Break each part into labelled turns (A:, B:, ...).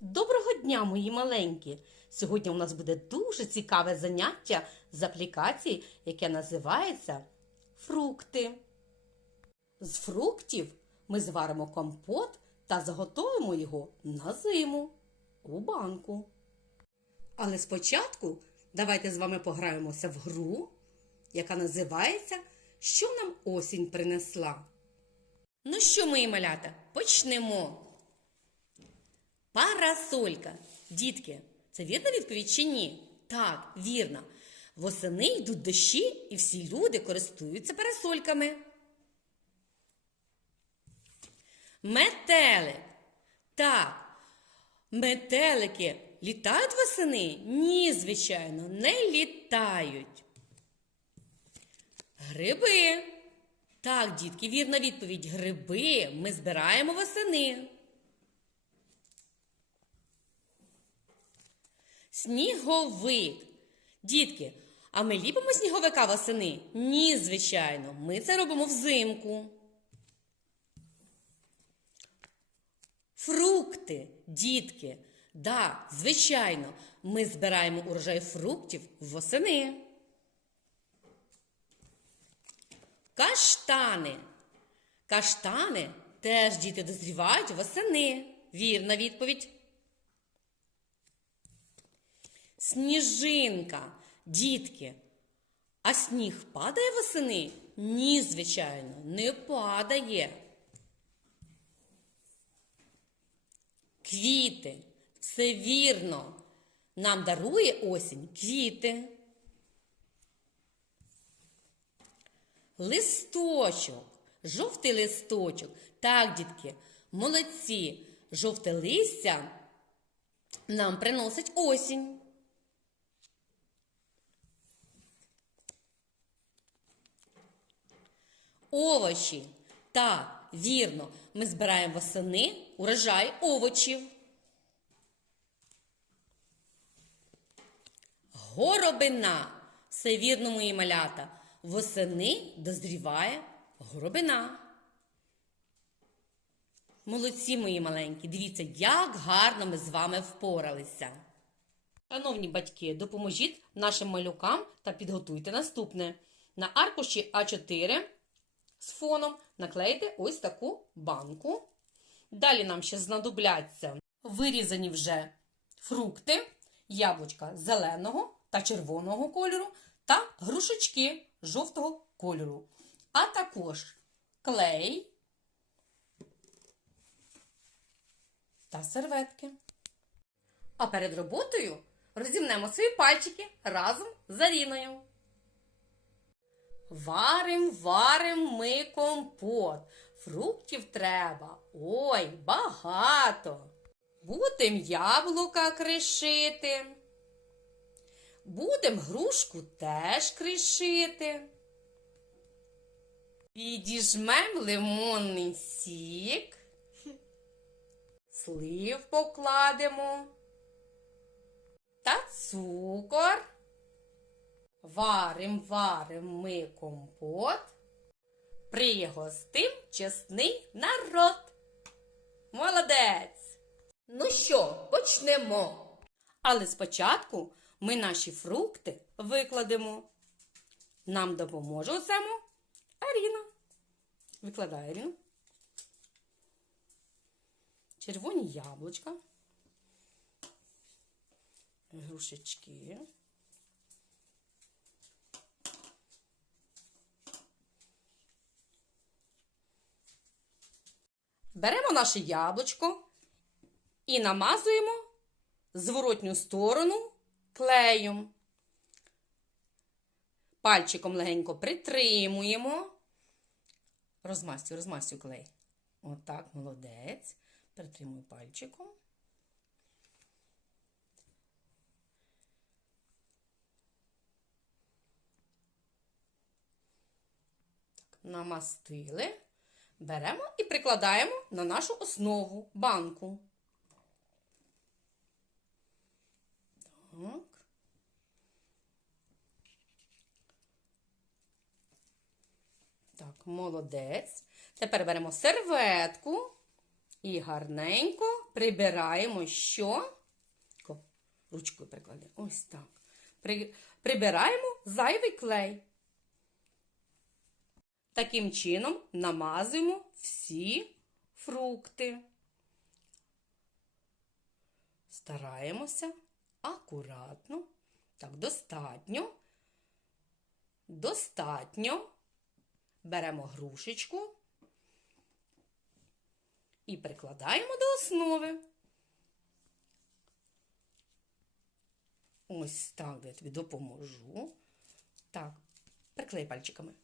A: Доброго дня, мої маленькі! Сьогодні у нас буде дуже цікаве заняття з аплікації, яке називається фрукти. З фруктів ми зваримо компот та заготовимо його на зиму у банку. Але спочатку давайте з вами пограємося в гру, яка називається Що нам осінь принесла. Ну що, мої малята, почнемо. Парасолька. Дітки, це вірна відповідь чи ні? Так, вірно. Восени йдуть дощі, і всі люди користуються парасольками. Метелик. Так. Метелики літають восени? Ні, звичайно, не літають. Гриби. Так, дітки, вірна відповідь. Гриби ми збираємо восени. Сніговик. Дітки, а ми ліпимо сніговика восени? Ні, звичайно, ми це робимо взимку. Фрукти, дітки. Да, звичайно, ми збираємо урожай фруктів восени. Каштани. Каштани теж діти дозрівають восени. Вірна відповідь. Сніжинка, дітки. А сніг падає восени? Ні, звичайно, не падає. Квіти. Все вірно. Нам дарує осінь квіти. Листочок, жовтий листочок. Так, дітки, молодці. Жовте листя нам приносить осінь. Овочі. Так, вірно, ми збираємо восени урожай овочів. Горобина. Все вірно, мої малята. Восени дозріває горобина. Молодці, мої маленькі. Дивіться, як гарно ми з вами впоралися. Шановні батьки, допоможіть нашим малюкам та підготуйте наступне. На аркуші А4 з фоном наклейте ось таку банку. Далі нам ще знадобляться вирізані вже фрукти, яблучка зеленого та червоного кольору та грушечки жовтого кольору. А також клей та серветки. А перед роботою розімнемо свої пальчики разом з Аріною. Варим, варим ми компот. Фруктів треба. Ой, багато. Будем яблука кришити. Будем грушку теж кришити. Підіжмем лимонний сік. Слив покладемо. Та цукор. Варим, варим ми компот. Пригостим чесний народ. Молодець! Ну що, почнемо. Але спочатку ми наші фрукти викладемо. Нам допоможе у цьому Аріна. Викладає Аріна. Червоні яблучка. Грушечки. Беремо наше яблучко і намазуємо зворотню сторону клеєм. Пальчиком легенько притримуємо. Розмастю, розмастю клей. Отак, молодець. Притримую пальчиком. Намастили. Беремо і прикладаємо на нашу основу банку. Так. Так, молодець. Тепер беремо серветку і гарненько прибираємо що? Ко, Ручкою приклади. Ось так. При, прибираємо зайвий клей. Таким чином намазуємо всі фрукти. Стараємося акуратно. Так, достатньо. Достатньо. Беремо грушечку і прикладаємо до основи. Ось так, я тобі допоможу. Так, приклей пальчиками.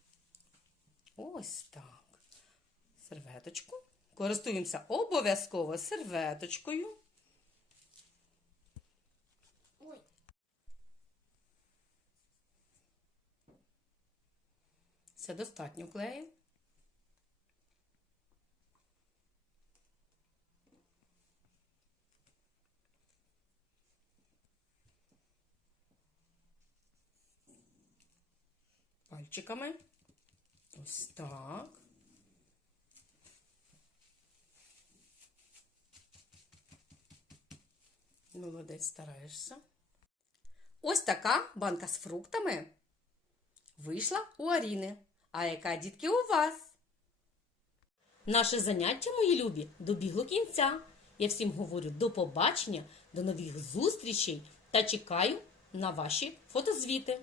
A: Ось так. Серветочку. Користуємося обов'язково серветочкою.
B: Ой,
A: Все достатньо клею. Пальчиками. Ось так. Молодець, стараєшся. Ось така банка з фруктами вийшла у Аріни. А яка дітки у вас? Наше заняття, мої любі, добігло кінця. Я всім говорю до побачення, до нових зустрічей та чекаю на ваші фотозвіти.